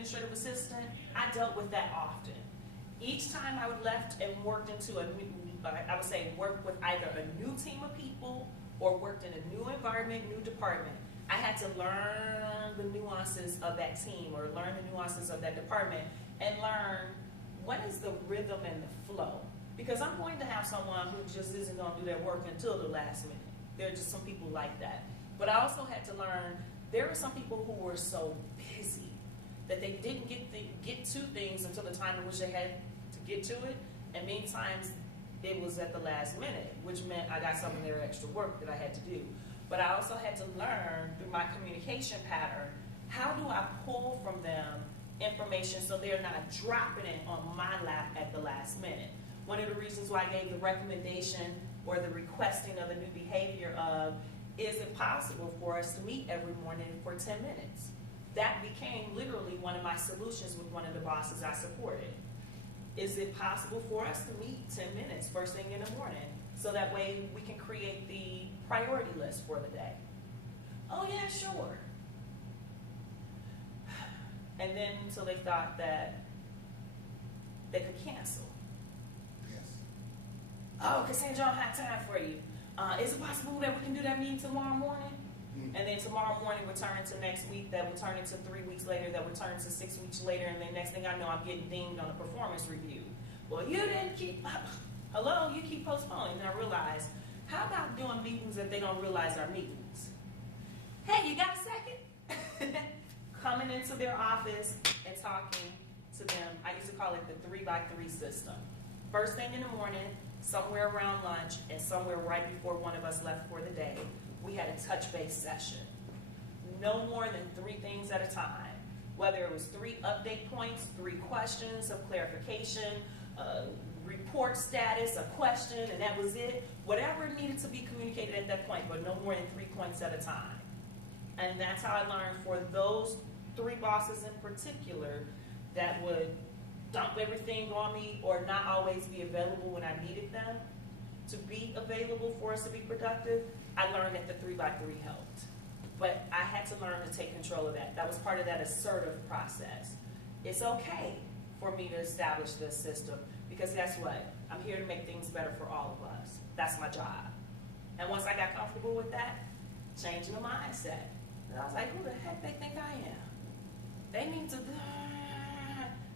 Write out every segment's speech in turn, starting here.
administrative assistant, I dealt with that often. Each time I would left and worked into a new, I would say worked with either a new team of people or worked in a new environment, new department, I had to learn the nuances of that team or learn the nuances of that department and learn what is the rhythm and the flow. Because I'm going to have someone who just isn't going to do their work until the last minute. There are just some people like that. But I also had to learn there are some people who were so busy that they didn't get to things until the time in which they had to get to it. And many times it was at the last minute, which meant I got some of their extra work that I had to do. But I also had to learn through my communication pattern, how do I pull from them information so they're not dropping it on my lap at the last minute. One of the reasons why I gave the recommendation or the requesting of the new behavior of, is it possible for us to meet every morning for 10 minutes? That became literally one of my solutions with one of the bosses I supported. Is it possible for us to meet 10 minutes first thing in the morning? So that way we can create the priority list for the day. Oh yeah, sure. And then until they thought that they could cancel. Yes. Oh, Cassandra, I don't have time for you. Is it possible that we can do that meeting tomorrow morning? And then tomorrow morning we'll turn into next week, that will turn into 3 weeks later, that will turn into 6 weeks later, and then next thing I know I'm getting dinged on a performance review. Well, you didn't keep, hello, you keep postponing. And I realized, how about doing meetings that they don't realize are meetings? Hey, you got a second? Coming into their office and talking to them. I used to call it the 3x3 system. First thing in the morning, somewhere around lunch, and somewhere right before one of us left for the day, we had a touch base session. No more than 3 things at a time. Whether it was 3 update points, 3 questions of clarification, report status, a question, and that was it. Whatever needed to be communicated at that point, but no more than 3 points at a time. And that's how I learned for those 3 bosses in particular that would dump everything on me or not always be available when I needed them to be available for us to be productive. I learned that the 3x3 helped. But I had to learn to take control of that. That was part of that assertive process. It's okay for me to establish this system because guess what? I'm here to make things better for all of us. That's my job. And once I got comfortable with that, changing the mindset. And I was like, who the heck they think I am? They need to...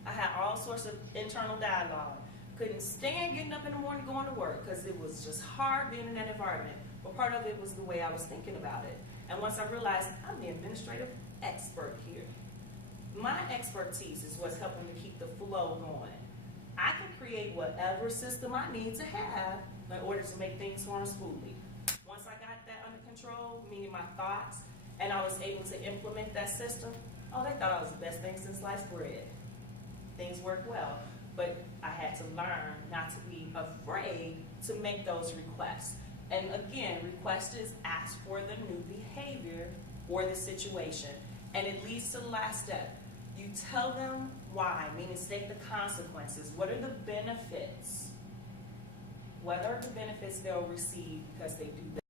I had all sorts of internal dialogue. Couldn't stand getting up in the morning going to work because it was just hard being in that environment. But part of it was the way I was thinking about it. And once I realized I'm the administrative expert here. My expertise is what's helping to keep the flow going. I can create whatever system I need to have in order to make things run smoothly. Once I got that under control, meaning my thoughts, and I was able to implement that system, oh, they thought I was the best thing since sliced bread. Things worked well. But I had to learn not to be afraid to make those requests. And again, request is ask for the new behavior or the situation. And it leads to the last step. You tell them why, meaning state the consequences. What are the benefits? What are the benefits they'll receive because they do that?